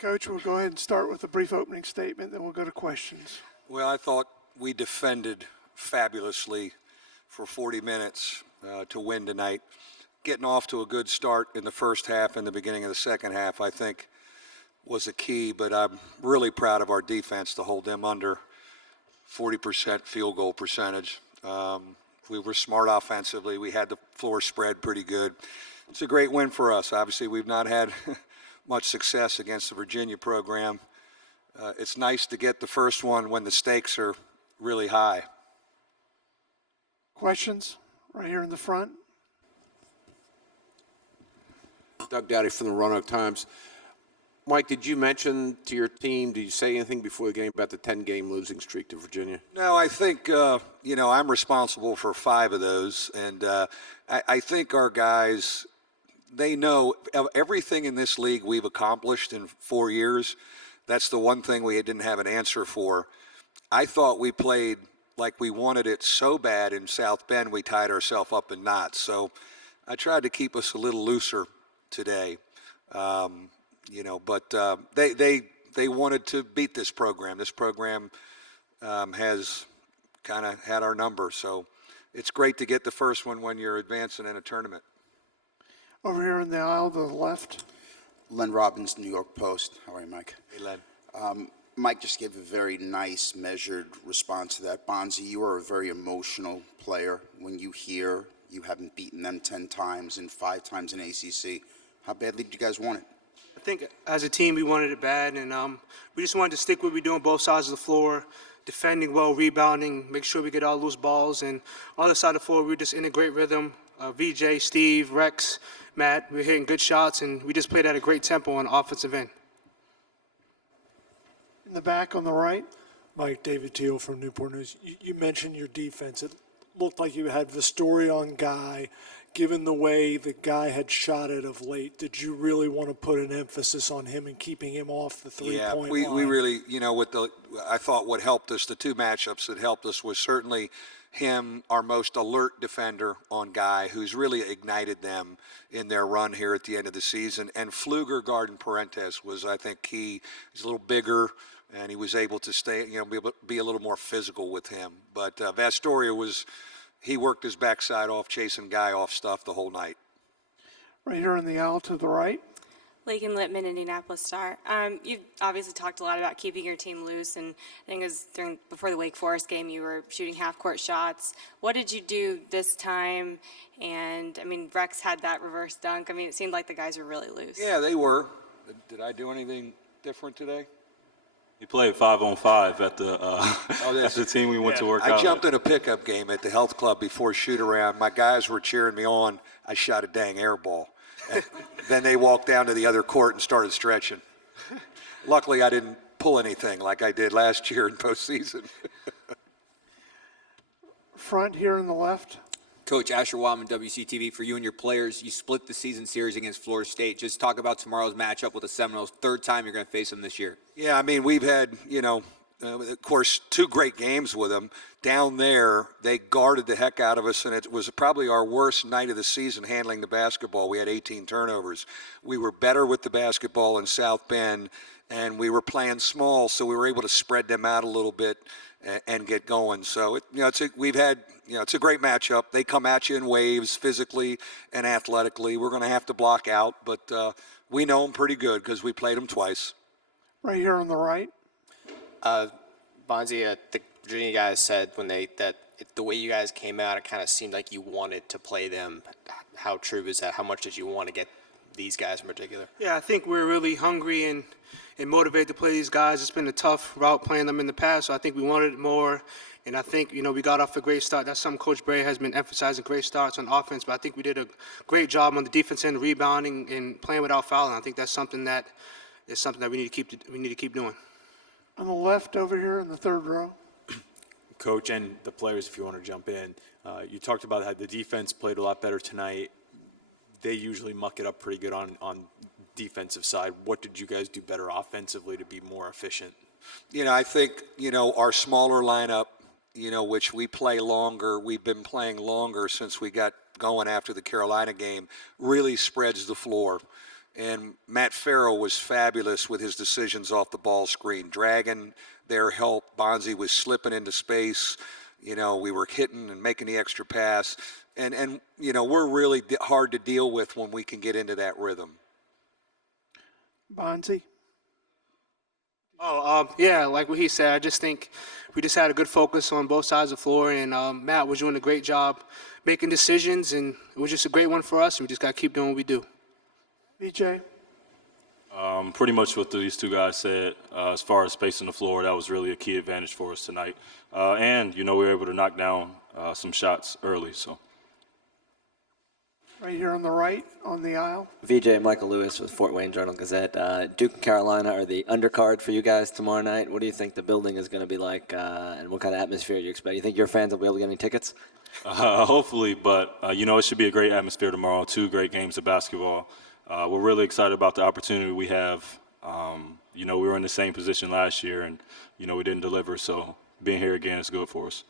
Coach, we'll go ahead and start with a brief opening statement, then we'll go to questions. Well, I thought we defended fabulously for 40 minutes to win tonight. Getting off to a good start in the first half and the beginning of the second half, I think, was a key. But I'm really proud of our defense to hold them under 40% field goal percentage. We were smart offensively. We had the floor spread pretty good. It's a great win for us. Obviously, we've not had much success against the Virginia program. It's nice to get the first one when the stakes are really high. Questions? Right here in the front. Doug Dowdy from the Roanoke Times. Mike, did you mention to your team, did you say anything before the game about the 10-game losing streak to Virginia? No, I think, I'm responsible for 5 of those. And I think our guys, they know everything in this league we've accomplished in 4 years. That's the one thing we didn't have an answer for. I thought we played like we wanted it so bad in South Bend, we tied ourselves up in knots. So I tried to keep us a little looser today. But they wanted to beat this program. This program has kind of had our number. So it's great to get the first one when you're advancing in a tournament. Over here in the aisle to the left. Len Robbins, New York Post. How are you, Mike? Hey, Len. Mike just gave a very nice, measured response to that. Bonzi, you are a very emotional player. When you hear you haven't beaten them 10 times and 5 times in ACC, how badly did you guys want it? I think as a team we wanted it bad, and we just wanted to stick what we do on both sides of the floor, defending well, rebounding, make sure we get all loose balls, and on the other side of the floor we were just in a great rhythm. VJ, Steve, Rex, Matt, we were hitting good shots, and we just played at a great tempo on the offensive end. In the back on the right. Mike, David Teal from Newport News. You mentioned your defense. It looked like you had Vistori on Guy. Given the way the guy had shot it of late, did you really want to put an emphasis on him and keeping him off the three-point line? Yeah, we really, I thought what helped us, the 2 matchups that helped us was certainly him, our most alert defender on Guy, who's really ignited them in their run here at the end of the season. And Pfluger guarding Parentes was, I think, key. He's a little bigger, and he was able to stay, be a little more physical with him. But Vastoria he worked his backside off, chasing Guy off stuff the whole night. Right here in the aisle to the right. Lakin Littman, Indianapolis Star. You've obviously talked a lot about keeping your team loose, and I think it was before the Wake Forest game you were shooting half-court shots. What did you do this time? And, Rex had that reverse dunk. It seemed like the guys were really loose. Yeah, they were. Did I do anything different today? He played 5-on-5 at the team we went to work out. I jumped in a pickup game at the health club before shoot-around. My guys were cheering me on. I shot a dang air ball. Then they walked down to the other court and started stretching. Luckily, I didn't pull anything like I did last year in postseason. Front here in the left. Coach Asher Wildman, WCTV. For you and your players, you split the season series against Florida State. Just talk about tomorrow's matchup with the Seminoles. 3rd time you're going to face them this year. Yeah, we've had, of course, 2 great games with them. Down there, they guarded the heck out of us, and it was probably our worst night of the season handling the basketball. We had 18 turnovers. We were better with the basketball in South Bend, and we were playing small, so we were able to spread them out a little bit and get going. So, it's a great matchup. They come at you in waves, physically and athletically. We're going to have to block out, but we know them pretty good because we played them twice. Right here on the right. Bonzi, the Virginia guys said the way you guys came out, it kind of seemed like you wanted to play them. How true is that? How much did you want to get these guys in particular? Yeah, I think we're really hungry and motivated to play these guys. It's been a tough route playing them in the past, so I think we wanted it more. And I think, we got off a great start. That's something Coach Brey has been emphasizing, great starts on offense. But I think we did a great job on the defense end, rebounding and playing without fouling. I think that's something that we need to keep doing. On the left over here in the 3rd row. Coach and the players, if you want to jump in, you talked about how the defense played a lot better tonight. They usually muck it up pretty good on defensive side. What did you guys do better offensively to be more efficient? I think, our smaller lineup, which we play longer, we've been playing longer since we got going after the Carolina game, really spreads the floor. And Matt Farrell was fabulous with his decisions off the ball screen, dragging their help. Bonzi was slipping into space. You know, we were hitting and making the extra pass. And you know, we're really hard to deal with when we can get into that rhythm. Bonzi? Yeah, like what he said, I just think we just had a good focus on both sides of the floor, and Matt was doing a great job making decisions, and it was just a great one for us, and we just got to keep doing what we do. VJ? Pretty much what these two guys said. As far as spacing the floor, that was really a key advantage for us tonight. And, you know, we were able to knock down some shots early, so. Right here on the right, on the aisle. VJ Michael Lewis with Fort Wayne Journal-Gazette. Duke and Carolina are the undercard for you guys tomorrow night. What do you think the building is going to be like, and what kind of atmosphere do you expect? You think your fans will be able to get any tickets? Hopefully, but, you know, it should be a great atmosphere tomorrow. 2 great games of basketball. We're really excited about the opportunity we have. You know, we were in the same position last year, and, you know, we didn't deliver, so being here again is good for us.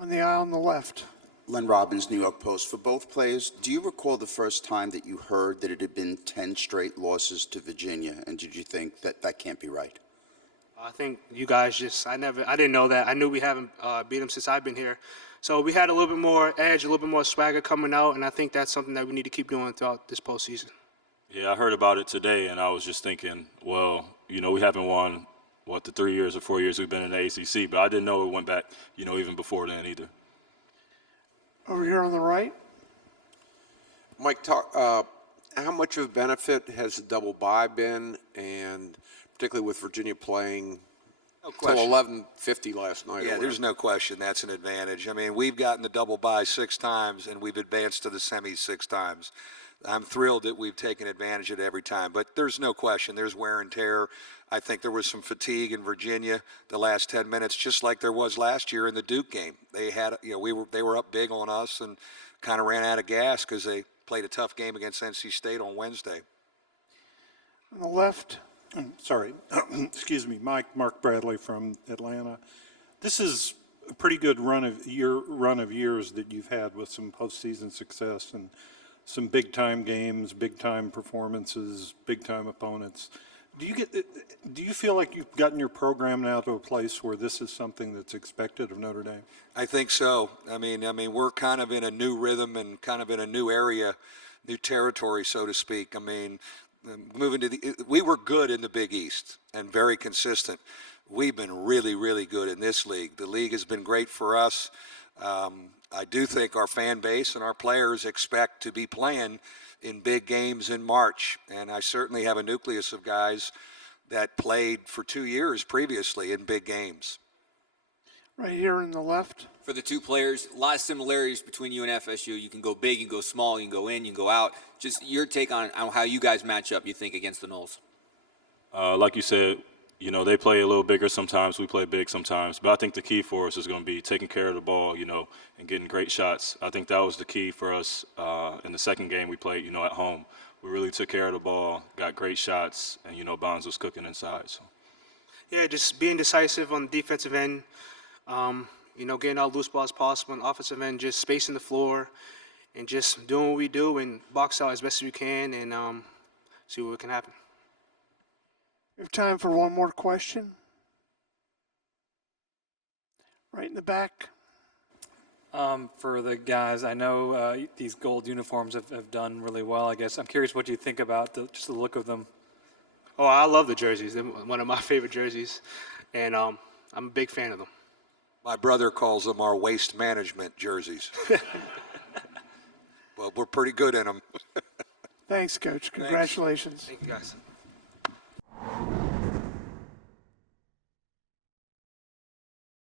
On the aisle on the left. Len Robbins, New York Post. For both players, do you recall the first time that you heard that it had been 10 straight losses to Virginia, and did you think that that can't be right? I think you guys just, I didn't know that. I knew we haven't beat them since I've been here. So we had a little bit more edge, a little bit more swagger coming out, and I think that's something that we need to keep doing throughout this postseason. Yeah, I heard about it today, and I was just thinking, well, you know, we haven't won, the 3 years or 4 years we've been in the ACC, but I didn't know it went back, you know, even before then either. Over here on the right. Mike, how much of a benefit has the double bye been, and particularly with Virginia playing till 11:50 last night? Yeah, there's no question that's an advantage. I mean, we've gotten the double bye 6 times, and we've advanced to the semis 6 times. I'm thrilled that we've taken advantage of it every time, but there's no question. There's wear and tear. I think there was some fatigue in Virginia the last 10 minutes, just like there was last year in the Duke game. They had, you know, they were up big on us and kind of ran out of gas because they played a tough game against NC State on Wednesday. On the left. Sorry, excuse me, Mark Bradley from Atlanta. This is a pretty good run of years that you've had with some postseason success and some big time games, big time performances, big time opponents. Do you feel like you've gotten your program now to a place where this is something that's expected of Notre Dame? I think so. I mean, we're kind of in a new rhythm and kind of in a new area, new territory, so to speak. I mean, we were good in the Big East and very consistent. We've been really, really good in this league. The league has been great for us. I do think our fan base and our players expect to be playing in big games in March, and I certainly have a nucleus of guys that played for 2 years previously in big games. Right here on the left. For the 2 players, a lot of similarities between you and FSU. You can go big, you can go small, you can go in, you can go out. Just your take on how you guys match up, you think, against the Noles. Like you said, you know, they play a little bigger sometimes, we play big sometimes. But I think the key for us is going to be taking care of the ball, you know, and getting great shots. I think that was the key for us in the second game we played, you know, at home. We really took care of the ball, got great shots, and, you know, Bonds was cooking inside. So. Yeah, just being decisive on the defensive end, you know, getting all loose balls possible on the offensive end, just spacing the floor and just doing what we do and box out as best as we can and see what can happen. We have time for one more question. Right in the back. For the guys, I know these gold uniforms have done really well, I guess. I'm curious what you think about just the look of them. Oh, I love the jerseys. They're one of my favorite jerseys, and I'm a big fan of them. My brother calls them our waste management jerseys. Well, we're pretty good in them. Thanks, Coach. Congratulations. Thank you, guys.